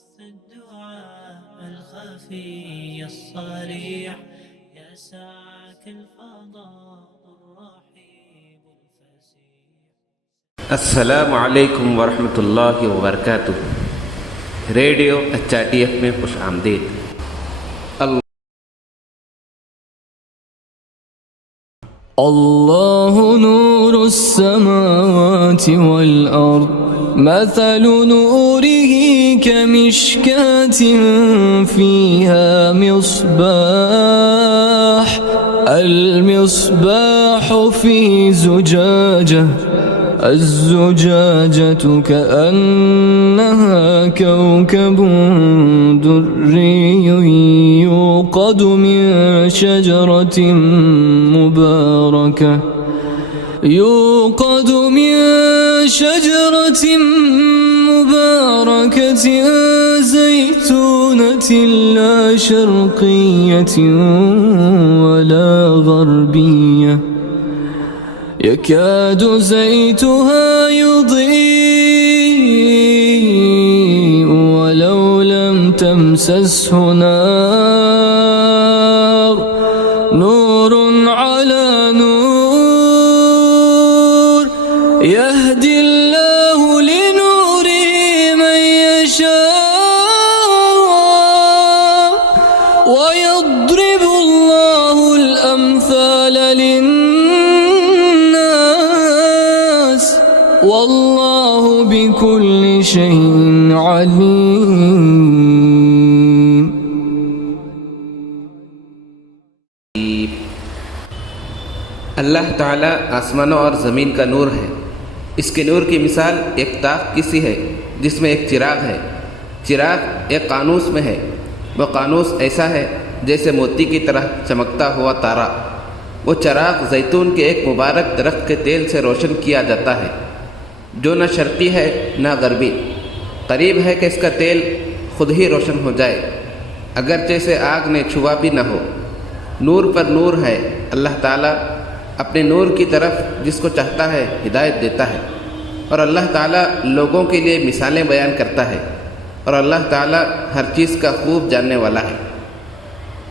وسط الدعاء الخفي الصريح يسعك الفضاء الرحيب الفسيح. अस्सलामु अलैकुम वरहमतुल्लाहि वबरकातुह। रेडियो HTF में खुश आमदीद। الله نور السماوات والأرض مثل نوره كمشكاة فيها مصباح المصباح في زجاجة الزجاجة كأنها كوكب دري يوقد من شجرة مباركة زيتونة لا شرقية ولا غربية يكاد زيتها يضيء ولو لم تمسسه نار نور على نور يهدي الله لنوره من يشاء ويضرب الله الأمثال للناس والله بكل شيء عليم. अल्लाह ताला आसमानों और ज़मीन का नूर है। इसके नूर की मिसाल एक ताक की सी है जिसमें एक चिराग है। चिराग एक कानूस में है। वह कानूस ऐसा है जैसे मोती की तरह चमकता हुआ तारा। वो चिराग जैतून के एक मुबारक दरख्त के तेल से रोशन किया जाता है जो न शर्क़ी है न गरबी। करीब है कि इसका तेल खुद ही रोशन हो जाए अगरचे से आग ने छुआ भी न हो। नूर पर नूर है। अल्लाह ताला अपने नूर की तरफ जिसको चाहता है हिदायत देता है और अल्लाह ताला लोगों के लिए मिसालें बयान करता है और अल्लाह ताला हर चीज़ का खूब जानने वाला है।